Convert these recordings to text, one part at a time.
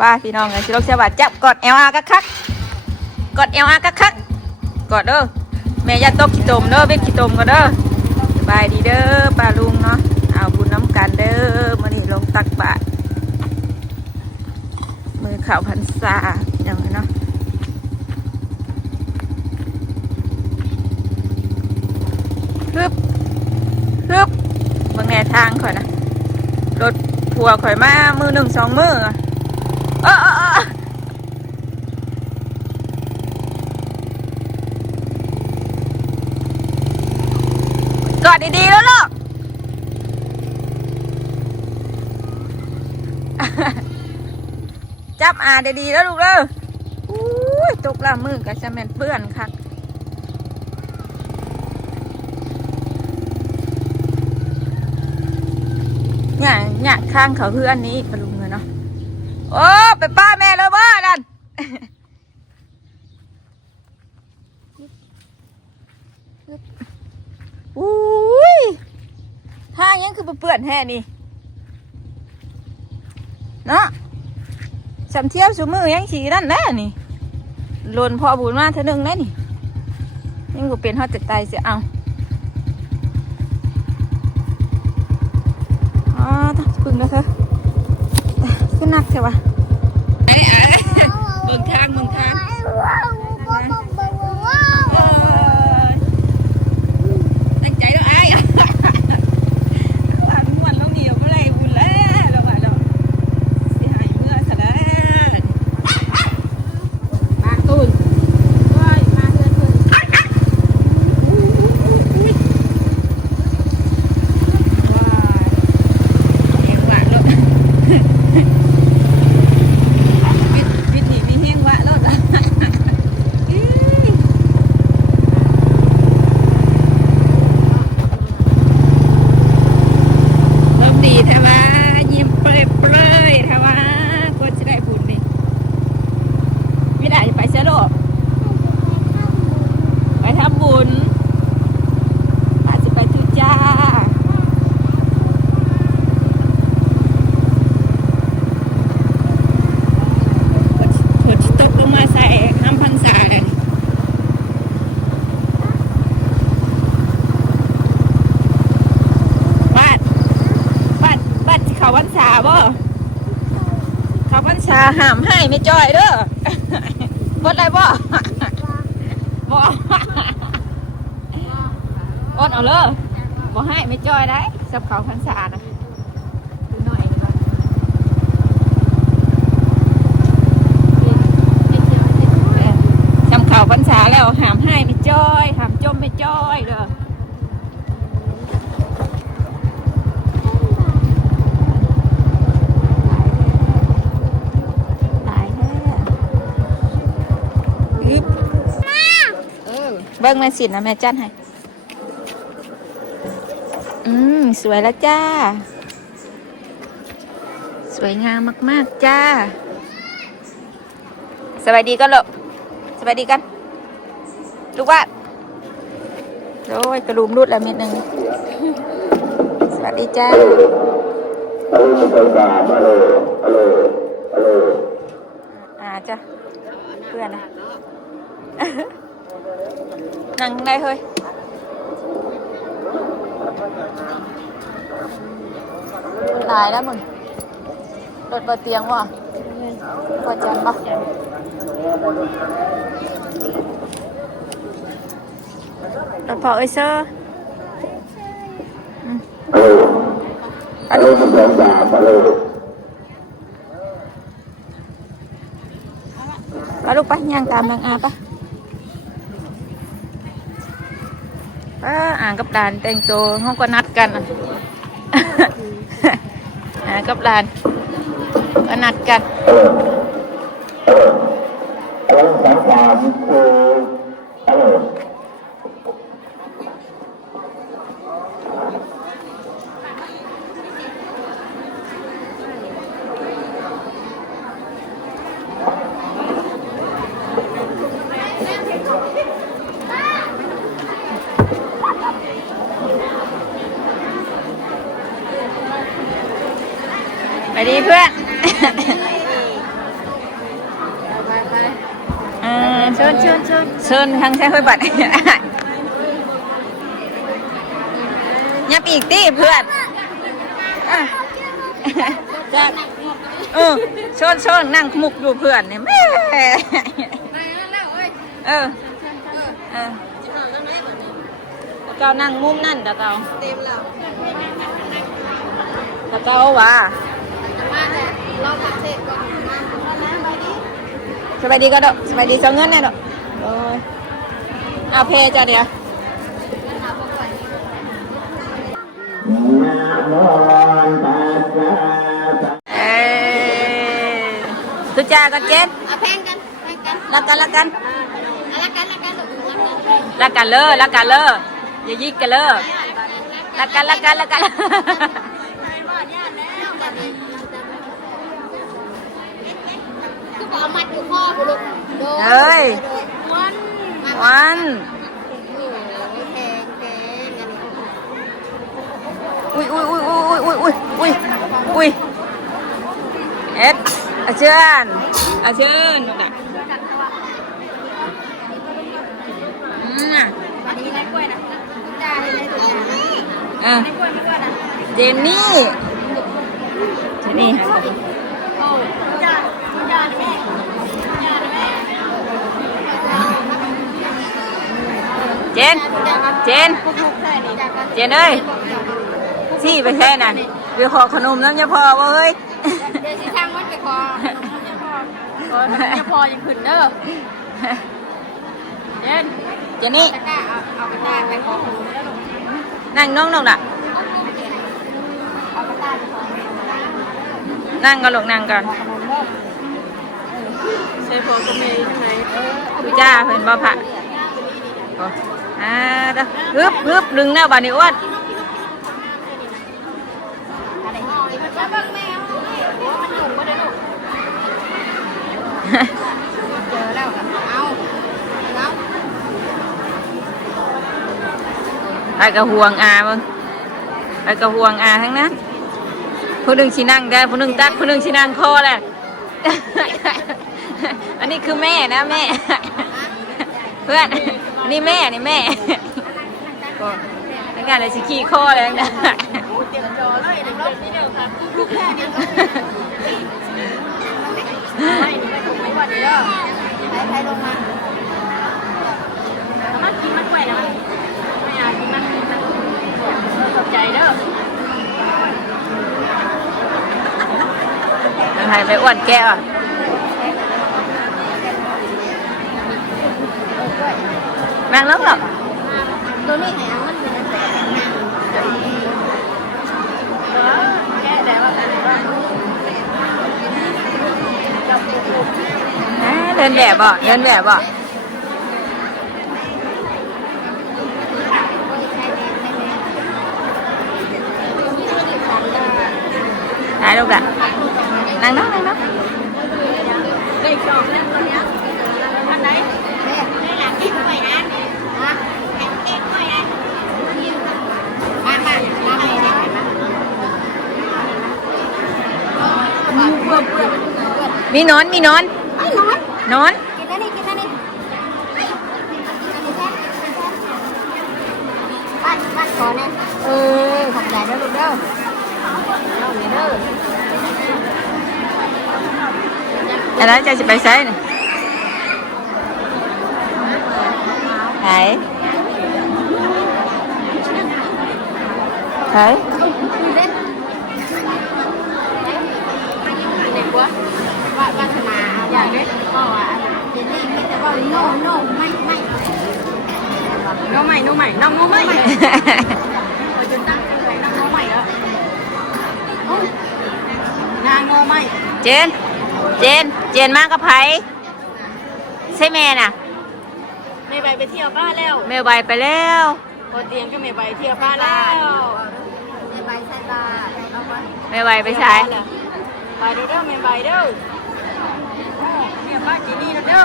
ป้าพี่น้องเลยสิลกเสียบาดจับกอดเอลอากักคักกอดเอลอากักคักกอดเด้อแม่อย่าตกขี้ตมเด้อเบ็ดขี้ตมก็เด้อสบายดีเด้อป้าลุงเนาะเอาบุญน้ำกันเด้อมื้อนี้ลงตักบาตรมือข่าวพรรษาอย่างนี้เนาะฮึบฮึบเบิ่งแนวทางข่อยนะรถผัวข่อยมามือหนึ่งสองมือเออกอดดีๆแล้วลูก จับดีๆแล้วลูกเด้ออุ้ยตกละมือกับจะแม่นเปื้อนค่ะเนี่ยข้างเขาเพื่อนนี้ปลุงเลยเนาะโอ้ไปป้าแม่เลยบ้าดัน อุ้ยห้างยังคือเปื้อนแท้นี่เนาะสำเที่ยวสูมือยังสีนั่นแหละนี่หล่นพอบุญมาเท่านึงได้นี่ยังกูเป็นฮอตแต่ตายเสียเอาอ๋อต้องพึ่งแล้วเถอะขึ้นนักใช่ปะเบิ่งทางตั้งใจแล้วไอ้หวานม้วนแล้วเหนียวก็เลยบุญแล้วเราว่าเราเสียหายเมื่อสะแล้วมาตูนมาเพื่อนเพื่อนว้าเอ็งหวานแล้ววิธีมีเฮงวะแล้วล่ะดีแท้ว่ายิ้มเปรยแท้ว่าควรจะได้บุญนี่ไม่ได้จะไปเสียโลกไปทำบุญอาจจะไปทุจ้าฝนตกลงมาใส่ห้ามพันษาเลยเขาวันชาบ่เขาวันชาห้ามให้ไม่จ้อยเด้อบดอะไรบ่บ่บดเอาเลยบ่ให้ไม่จ้อยได้สับเขาพันชานะดูหน่อยดีกว่าสับเขาพันชาแล้วห้ามให้ไม่จ้อยห้ามจมไม่จ้อยเด้อเบิ้งแม่สินนะแม่จันให้สวยแล้วจ้าสวยงามมากๆจ้าสวัสดีกันลูกสวัสดีกันลูกว่าโอ้ยกระดุมรุดแล้วนิดนึงสวัสดีจ้าจ้าเพื่อนนะนั่งได้เฮ้ยตายแล้วมึงรถบนเตียงวะพอจันปะรถพอไอเซอร์แล้วลูกไปย่างตามนางอาปะอ่านกับหลานแต่งตัวห้องก็นัดกันกับหลานก็นัดกันไปดีเพื่อน เชิญทางใช้ห้อยบัตรยับอีกตีเพื่อนจะชนนั่งมุกอยู่เพื่อนเนี่ยแม่เก้านั่งมุมนั่นตะเก้าว่ะสบายดีก็ดอกสบายดีเจ้าเงินแน่ดอกเอาเพจ้ะเดี๋ยวตุจ่ากันเจนแพงกันรักกันรักกันเลยอย่ายิกกันเลยรักกันคือบอกมัดอยู่ข้อบุรุษเฮ้ยวันอุ้ยเอ็ดอาเชิญนู่นน่ะเจนนี่เจนเอ้ยที่ไปแค่นั้นไปขอขนมน้ำยาพอวะเฮ้ยเดี๋ยวสิทางวัดไปขอน้ำยาพอยังขึ้นเด้อเจนนี่เอากระต่ายไปขอนั่งน้องน่ะนั่งกันลูกนั่งกันใช่พอก็มีใช่ไหมดูจ้าเพิ่นบ่พระเด้อฮึบดึงแนวบานิอ้วนเจอแล้วเอาไปกระห่วงมึงไปกระห่วงทั้งนั้นผู้หนึ่งชีนั่งได้ผู้หนึ่งตักผู้หนึ่งชีนั่งคอแหละอันนี้คือแม่นะแม่เพื่อนนี่แม่ก็ในการอะไรสิขี้คออะไรนะไม่หวัดเยอะใครลงมามันกินมันไหวนะไม่อยากกินมันขอบใจเด้อใครไปอ้วนแก้วนั่งแล้วหรอตัวนี้ไงมันเป็นแก่แต่ว่าเดินแบบบ่ได้ลูกอะนั่งเนาะได้ชอบนั่งตัวนี้อันไหนได้หลังเก๊กหน่อยนะฮะหลังเก๊กหน่อยนะมีนอนกินได้นี่บ้านขอเนี่ยขอบใจเด้อลูกเด้ออันนั้นจะไปใช้เนี่ยไหนเด็กว่าสนาอยากได้ก็ว่าเจนนี่คิดแต่ว่าโน่ไม่น้องใหม่จุดตั้งใจน้องใหม่แล้วนางโง่ใหม่เจนมากกับไผใช่แม่น่ะแม่ใบไปเที่ยวบ้านแล้วแม่ใบไปแล้วพอเตียงก็แม่ใบเที่ยวบ้านแล้วแม่ใบใส่บ้านแม่ใบไปใช้ไปเด้อแม่ใบเด้อแม่บ้านจีนี่เด้อ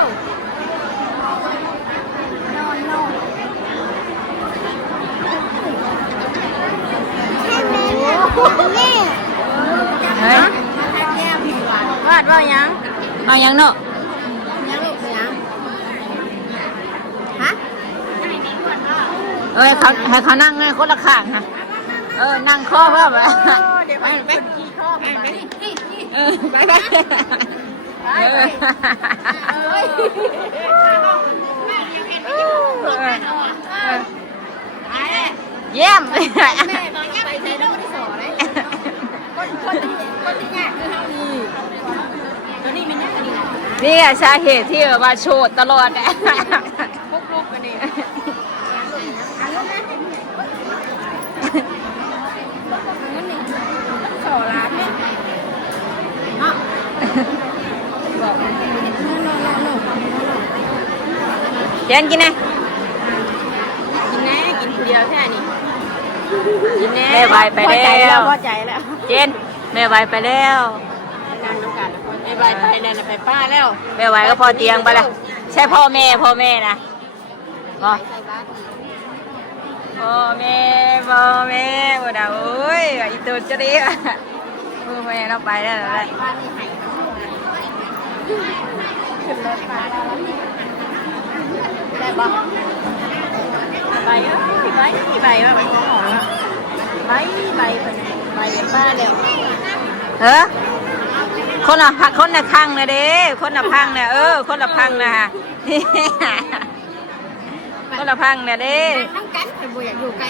วาดว่ายังเอายังเนาะยังลูกยัง เอ้ยเขาให้เขานั่งไงคนละข้างฮะนั่งข้อเพิ่มอ่ะ เดี๋ยวไปขี่ข้อไปนี่ ไปไปเยี่ยม แม่บอกยังไปใส่แล้วไม่ได้สอนเลยคนที่เนี่ยคือเฮานี่ตัวนี้มันยังกันนี่นะ นี่อะสาเหตุที่ว่าโชดตลอดเนี่ย พกกันนี่สอร้านเนี่ยเนาะบอก เจนกินไง กินแน่กินคนเดียวแค่นี้กินแน่ แม่ไวไปแล้ว พอใจแล้ว เจนแม่ไวไปแล้ว นั่งน้ำกันไอ้ใบไปนั่นไปป้าแล้ว แม่ไวก็พอเตียงไปละใช่พ่อแม่นะพ่อแม่บ่ดาโอ้ยอีตัวจะดีอ่ะพ่อแม่เราไปแล้วแหละ ขึ้นรถมาได้ปะใบว่าไปของหอมใบป้าเร็ว คนละพังนะเด้คนละพังนะคนละพังนะฮะคนละพังนะเด้ ทั้งกันใครบ่อยากอยู่ใกล้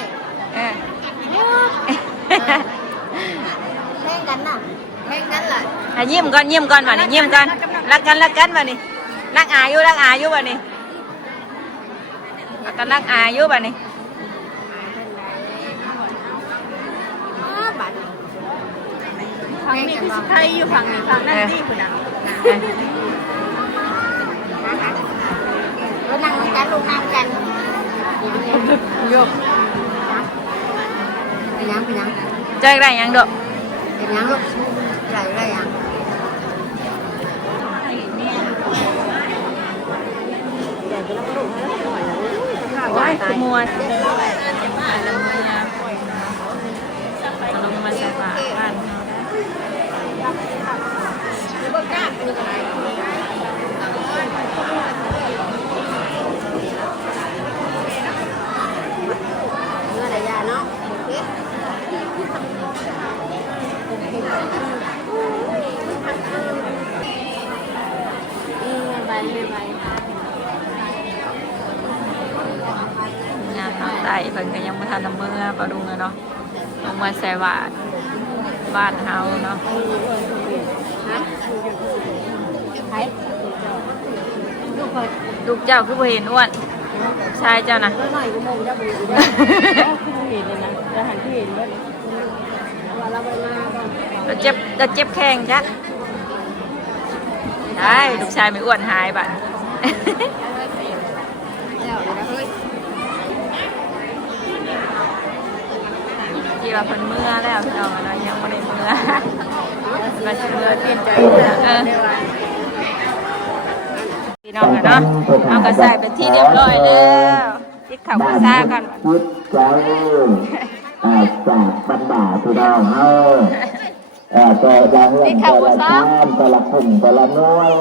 แม่งกันน่ะแม่งกันล่ะ ยิ้มก่อนมานี่ยิ้มก่อนรักกันมานี่รักอายุมานี่รักกันรักอายุมานี่ ฝั่งนี้คือใครอยู่ฝั่งนี้ฝั่งนั่นนี่คุณอ่ะแล้วนั่งกันลงน้ำกันโยกไปยัง เจอได้ยังดอก ไปยังลูกไรยัง ว้ายขโมยลงมาใส่ฝาบ้าน เมื่อไรยาเนาะใบ งานน้ำไตเพิ่นก็ยังไม่ทันน้ำเมื่อปลาดุงเนาะลงมาใส่บาตรบ้านเฮาเนาะลูกเจ้าคือบ่เห็นอ้วนชายเจ้านะ หน่อยกูมองจะดูได้คือเห็นเลยนะจะหันที่เห็นด้วยว่าเราไปมาก่อน เราเจ็บแข้งจ้ะได้ลูกชายไม่อ้วนหายบัด ที่ว่าเพิ่นเมื่อแล้วพี่น้องนะยังไม่ได้เมื่อมาเชื่อเปลี่ยนใจพี่น้องเนาะเอากระใส่เป็นที่เรียบร้อยแล้วติดข่าวกระซ่ากัน คิดใจจากบรรดาพี่น้องเฮาแต่ละเรื่องแต่ละชาติแต่ละกลุ่มแต่ละหน่วย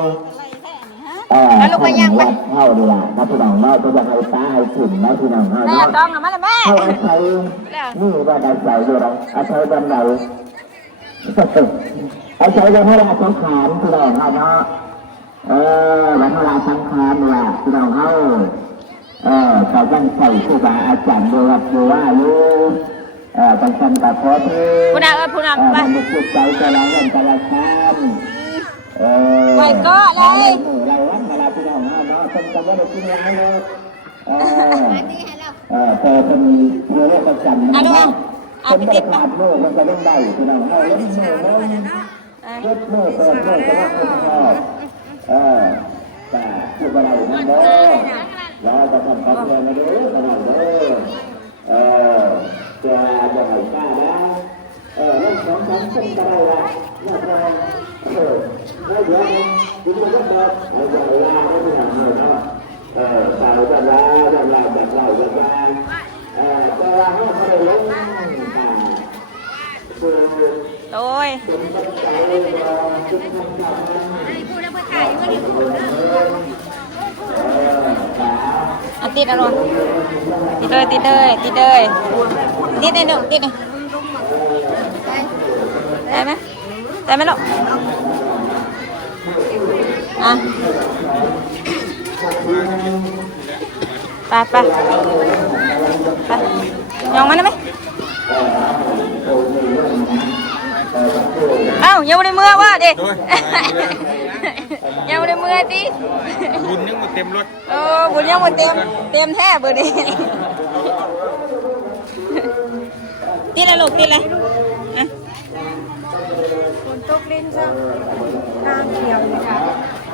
วัดเฮาดีล่ะนะพี่น้องเนาะจะยังไงตาให้ถึงนะพี่น้องเฮา แม่ เนาะ ต้องหรือไม่ล่ะแม่ เฮาอาศัยนี่ว่าได้ใจด้วยนะอาศัยบรรดาอาศัยบรรดาสังขารพี่น้องเฮาเนาะบรรดาสังขารว่าพี่น้องเฮาเขาต้องใส่ครูบาอาจารย์ดูรับดูว่าอยู่บางคนกับพ่อที่ผู้นำผู้นำไป มันจุดใจแต่ละเงินแต่ละชามไปก็เลย เราวัดมาลาพี่น้องเนาะคนจำว่าเรากินร้ายเลยแต่เป็นเรื่องประจำนะคนไม่ขาดโลกมันจะเล่นได้พี่น้องเอาเล่นโม่เล่นเล่นโม่เปิดโม่จะว่าคนชอบแต่พูดอะไรนั่นเด้อเราจะทำการเงินมาดูขนาดเด้อจะหายกล้านะเรื่องของการเส้นกระไรละเรื่องอะไรแล้วเดี๋ยวนะดูมันก็แบบเอาอย่างไรไม่ได้ทำเลยเนาะสาวจะลาจะลาจะเล่าจะลาจะลาให้เขาได้ลงคือ โดย เป็นปัจจัยว่าทุกคนทำนั้น พูดแล้วเพื่อถ่ายว่านี่พูด ติดอารมณ์ติดเลยติดเลยติดเลยติดเลยหนึ่งติดเลยได้ไหมได้ไหมลูกอ่ะไปไปไปยองมันได้ไหมเอ้ายังไม่ได้เมื่อว่าเด็กยังไม่ได้เมื่อดิบุญยังหมดเต็มรถบุญยังหมดเต็มแท้เบอร์นี้ตีละลูกตีละฝนตกลิ้นจ้ะน้ำเขียวค่ะโ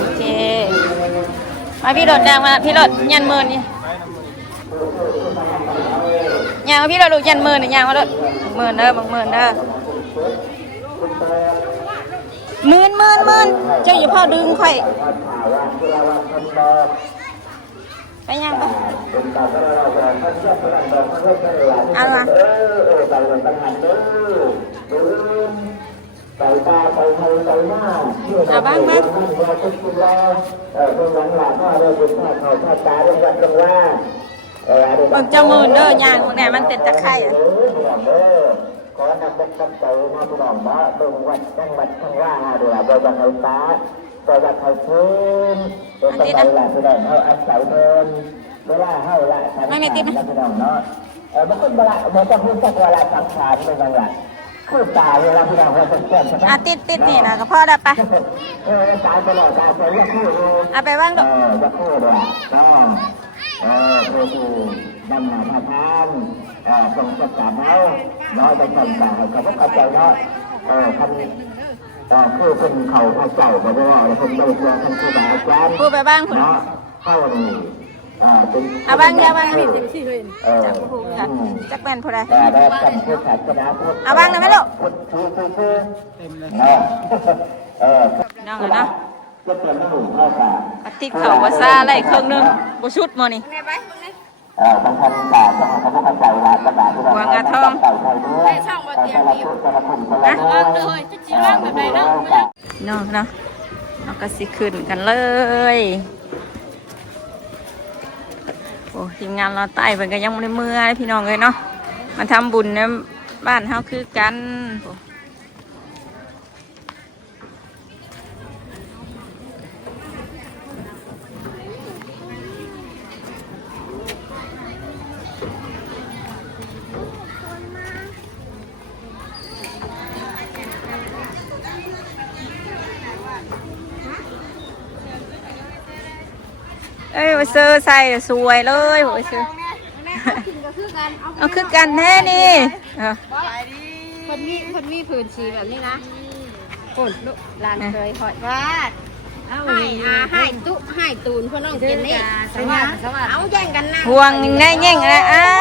อเคมาพี่รถดังมาพี่รถยันเมินนี่ยางพี่รถลูกยันเมินนี่ยางมาเลยเมินเด้อบางเมินเด้อหมื่นเจ้าอยู่พ่อดึงค่อยไปยังไปเอาละเอาบ้างมั้งบางเจ้าหมื่นเด้อยางพวกนี้มันเป็นตะไคร่ขอนำเป็นคำใจมาพี่น้องมาเบิ่งวัดจังหวัดข้างล่างดูแลบ่ยังไงตาบ่ยังไงพื้นบ่ต้องไปละพี่น้องเฮาอาศัยเดินเวลาเฮาละทำพี่น้องเนาะบางคนบ่ละบ่ต้องพูดสักเวลาทำขาดเป็นบางอย่างคือตาเวลาพี่น้องว่าจะแก้ใช่ไหมติดนี่นะก็พอได้ไปตาตลอดตาไปยักคู่เอาไปว่างดูยักคู่ด้วยคือดำหนาท่าทางทรงสัจจะเนาะน้อยไปทำตาให้เขาเข้าใจเนาะท่านคือคนเขาพระเจ้าบอกว่าคนไม่ควรท่านครูบาอาจารย์พูดไปบ้างคุณเนาะเข้านี่เป็นเอาบ้างเนี่ยบ้างจักเป็นผู้ใดได้กันเพื่อศาสนาพุทธเอาบ้างนะแม่ลูกคือเนาะน้องเนาะจะเป็นหนุ่มเข้าป่าติดเข่าว่าซาอะไรเครื่องนึงบ่ชุดมื้อนี่บางท่านด่าบางท่านเข้าใจว่าจะด่าที่เราวางงาทองไม่ช่องว่าเตรียมอยู่นะเลยจะจีร่างแบบไหนเนาะน้องเราก็สิขึ้นกันเลยโอ้ทีมงานเราใต้เพิ่นก็ยังบ่ได้เมื่อยพี่น้องเลยเนาะมาทำบุญในบ้านเฮาคือกันเอ้ยมาซื้อใส่สวยเลยโหซื้อเอาคือกันแน่นี่คนมีผืนสีแบบนี้นะคนลูกหลานเคยหอยวาดให้ตูนพ่อน้องเจนนี่เอาแย่งกันนะห่วงง่ายแย่งนะ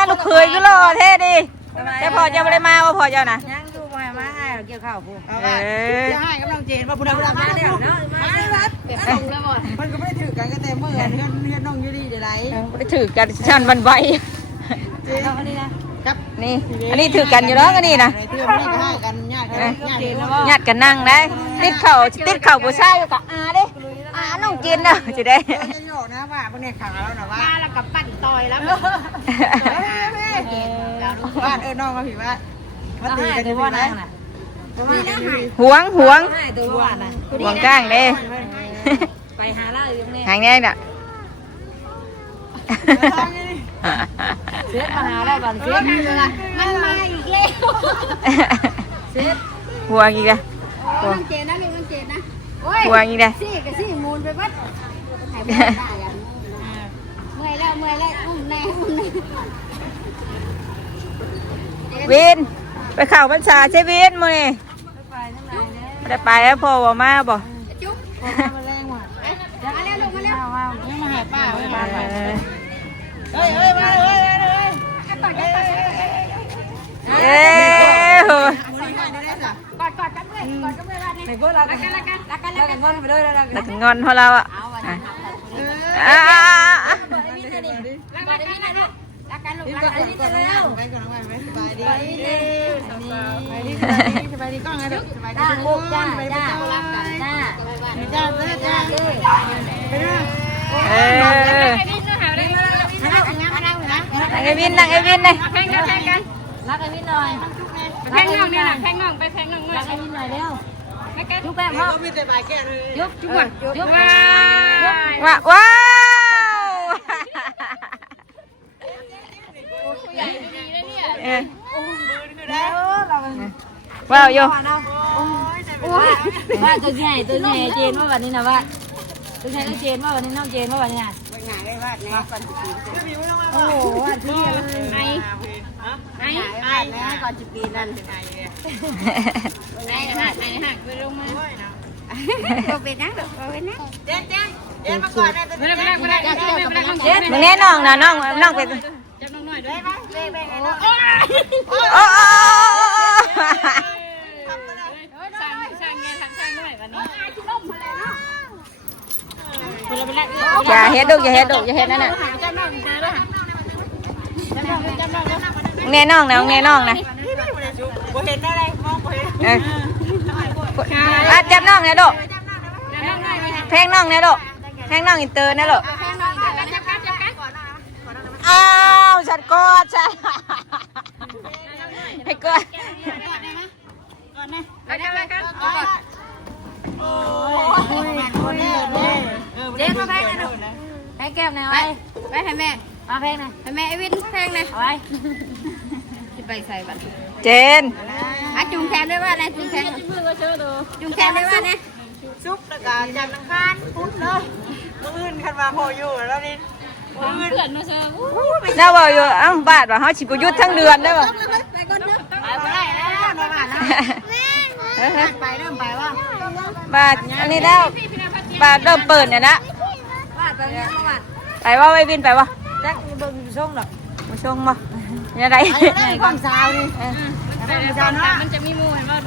ลูกเคยก็รอเท่ดิแต่พอจะไม่ได้มาว่าพอเจ้านะยังดูมาให้เกี่ยวข้าวพูจะให้กำลังเจนว่าบุญบุญมาแล้วเนาะมาเก็บส่งเลยบ่มันก็ไม่ได้ถือกันก็แต่เมื่อเฮือนน้องอยู่ดีเดี๋ยวไรไม่ได้ถือกันชั้นวันใบนี่อันนี้ถือกันอยู่แล้วก็นี่นะญาติกันนั่งได้ติดเข่าผู้ชายอยู่กับดิน้องกินเนาะจะได้โยกนะว่าพวกนี้ขาแล้วนะว่าแล้วกับปั่นต่อยแล้วบ้านน้องมาผิดว่ามาตีกันอยู่นะหวงก้างเด้ไปหาล่าอยู่นี่หางแน่น่ะเสียมาหาได้ก่อนเสียมันมาอีกแล้วเสียหวงอีกอะน้องเจนนะลูกน้องเจนนะหวงอีกเลยซี่กับซี่มูลไปวัดเมื่อยแล้วอุ้มแน่วินไปข่าวพรรษาใช่วินมั้งนี่ไม่ได้ไปแล้วพ่อว่ามาบ่จุ๊บมาแรงว่ะมาแล้วลูกมาแล้วมาหาป้ามาเฮ้ยมาเลยกอดจับเลยในพวกเรากันงอนไปเลยแล้วงอนเพราะเราอ่ะรักกันลูกรักกันนี่จะแล้วไปก่อนไปสบายดี ดีกล้องไงเด้อสบายดี จ้า ทุก ลูก ค จ้าน ไป จ้า จ้า จ้า จ้าไปเด้อ นั่งไอ้วินนั่งไอ้วินเลย รักไอ้วินหน่อยแพงน้องนี่นะแพงน้องไปแพงน้องรักไอ้วินหน่อยเร็วยุบแป้งพ่อ ก็มีแต่บายแก่เลย ยุบจุ๊บยุบ ว้าวว้าวว้าวโย ว่าตัวใหญ่เจนว่าวันนี้นะว่าตัวใหญ่ก็เจนว่าวันนี้น้องเจนว่าวันนี้นะโอ้โหว่าที่ไอ้ก่อนจะปีนั่นไอ้หักไปลงมาตัวเป็นนะตัวเป็นนะเจ๊มาก่อนนะ ไม่ได้ มึงแน่น้องนะน้องเป็น จับน้องหน่อยด้วยโอ้ช่างเงี้ยช่างด้วยวันนี้อย่าเฮ็ดนั่นน่ะแน่น้องนะแน่น้องนะ บ่เห็นอะไรมองบ่เห็น จับน้องนะโดแพงน้องนะโดแพงน้องอินเตอร์นะโดอ้าวฉันกอดฉันให้กอด เจ๊มาแพงหน่อยให้แก้มหน่อยไปให้แม่มาแพงหน่อยให้แม่ไอ้วินแพงหน่อยเอาไว้จะไปใส่บัตร เจน จุงแขนด้วยว่าไงจุงแขนจุงแขนด้วยว่าไง ซุปแล้วก็จันทร์อังคารพุธเลยมื้ออื่นคันมาพออยู่แล้วนี่มื้ออื่น น่าบอกอยู่อ้าวบาทว่าเขาฉิบยุทธทั้งเดือนได้ป่ะ ไปก่อนเด้อไปได้แล้วนอนบ้านนะไปเริ่มไปว่า บาทอันนี้แล้วบาทเริ่มเปิดเนี่ยนะ บ้านไปเนี่ยบ้าน ไปว่าไปบินไปวะ แจ็คเบิ่งส่งหรอก มาชงมาเนี่ยไร ความสาวนี่มันจะมีมูเห็นว่า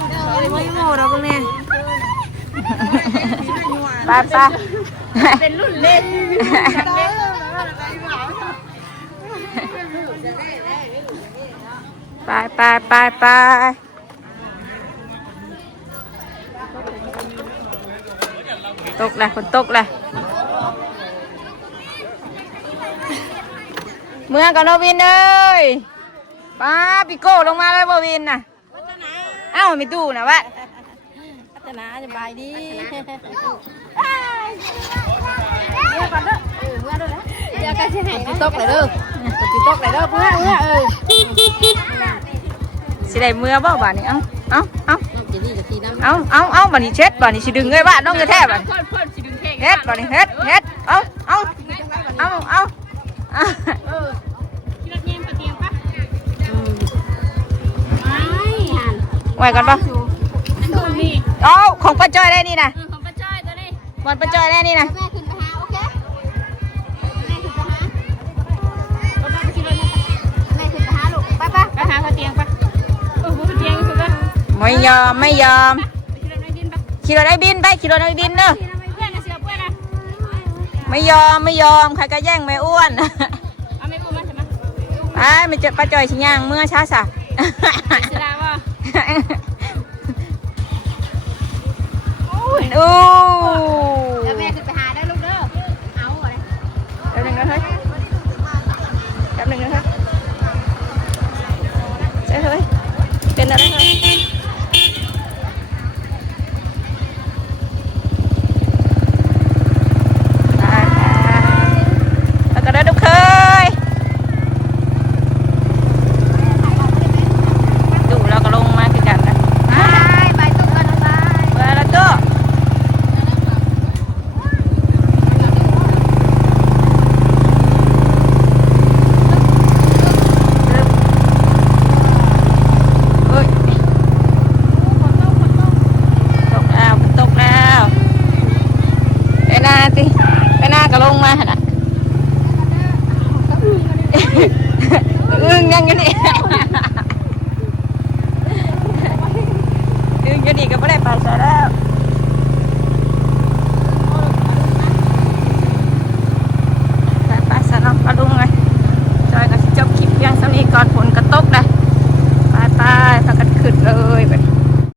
มีมูเราพวกนี้ ไปไป เป็นรุ่นเล่น ไปตกเลยฝนตกเลยเมื่อก่อนโนวินเอ้ยป้าปิโก้ลงมาแล้วโบวินน่ะเอ้าไม่ตู้นะวะ พัฒนาสบายดีเมื่อก่อนเด้อเมื่อเด้อเดี๋ยวก็จะให้ตกเลยเด้อตกเลยเด้อเมื่อสิได้เมื่อบ่บ้านนี้เอ้าจะดีจะตีน้ำ เอาบ้านนี้เช็ดบ้านนี้สิดึงเลยบ้านน้องจะแทบบ้านเฮ็ดบ้านนี้เฮ็ดเอาไหวก่อนปะเอาของป้าจ้อยได้นี่นะ ของป้าจ้อยตัวนี้ บอลป้าจ้อยได้นี่นะ แม่ขึ้นไปหาโอเคแม่ขึ้นไปหาลูกไปหาเขาเตียงปะเตียงคือว่า ไม่ยอมขี่รถไอ้บินไปขี่รถไอ้บินเด้อไม่ยอมใครก็แย่งไม่อ้วนไปไม่เจอป้าจ้อยชิย่างเมื่อช้าสะโอ้ แล้วแม่ขึ้นไปหาได้ลูกเด้อเอาอะไร แป๊บนึงนะเฮ้ยเฮ้ยเป็นอะไรเฮ้ยแล้วก็ได้ลูกเคยดูแล้วก็ลงมาคือกันนะ ไปตุ๊กกันไป ไปแล้วตัวไปหน้าก็ลงมาขนาดยังกันนี่ยังกันนี่ก็ไม่ได้ไปซะแล้ว